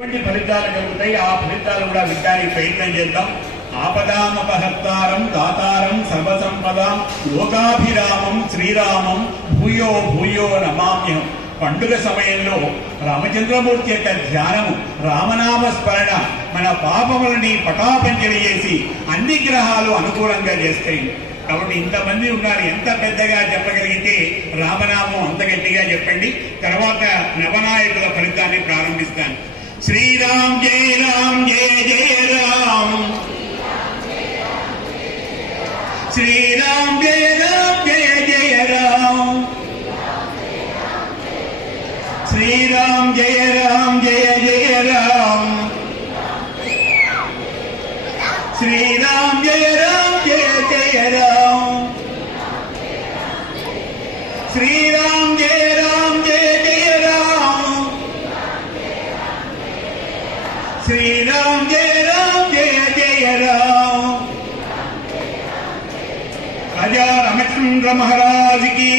ఫలితాలు కలుగుతాయి. ఆ ఫలితాలు కూడా వినడానికి ప్రయత్నం చేద్దాం. ఆపదామపహర్తారం దాతారం సర్వసంపదాం లోకాభిరామం శ్రీరామం భూయో భూయో నమామ్యహం. పండుగ సమయంలో రామచంద్రమూర్తి యొక్క ధ్యానము, రామనామ స్మరణ మన పాపములని పటాపంచలి చేసి అన్ని గ్రహాలు అనుకూలంగా చేస్తాయి. కాబట్టి ఇంతమంది ఉన్నారు, ఎంత పెద్దగా చెప్పగలిగితే రామనామం అంత గట్టిగా చెప్పండి. తర్వాత నవనాయకుల ఫలితాన్ని ప్రారంభిస్తాను. శ్రీరామ్ జయ రామ్ జయ జయ రామ్, శ్రీరామ్ జయ రామ్ జయ జయ రామ్, శ్రీరామ్ జయ రామ్ జయ జయ రామ్, శ్రీరామ్ జయ రామ్ జయ జయ రామ్, శ్రీరామ్ జయ రామ్ జయ జయ రామ్, శ్రీరామ్ జయ రామ్ జయ జయ రామ్. రాజా రామచంద్ర మహారాజ్ కి,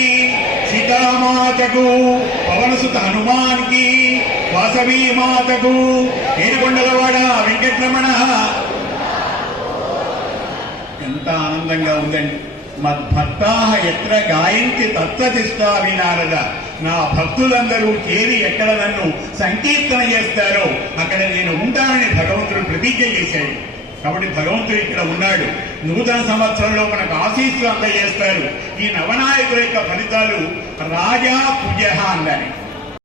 సీతామాతకు, పవనసుత హనుమాన్ కి, వాసవి మాతకు, ఏడుకొండలవాడ వెంకటరమణ. ఎంత ఆనందంగా ఉందండి. మద్భక్తాః ఎత్ర గాయంతి తత్ర తిష్ఠామి నారద. నా భక్తులందరూ చేరి ఎక్కడ నన్ను సంకీర్తన చేస్తారో అక్కడ నేను ఉంటానని భగవంతుడు ప్రతిజ్ఞ చేశాడు. కాబట్టి భగవంతుడు ఇక్కడ ఉన్నాడు. నూతన సంవత్సరంలో మనకు ఆశీస్సులు అందజేస్తారు. ఈ నవనాయకుల యొక్క ఫలితాలు రాజా పూజ అన్నారు.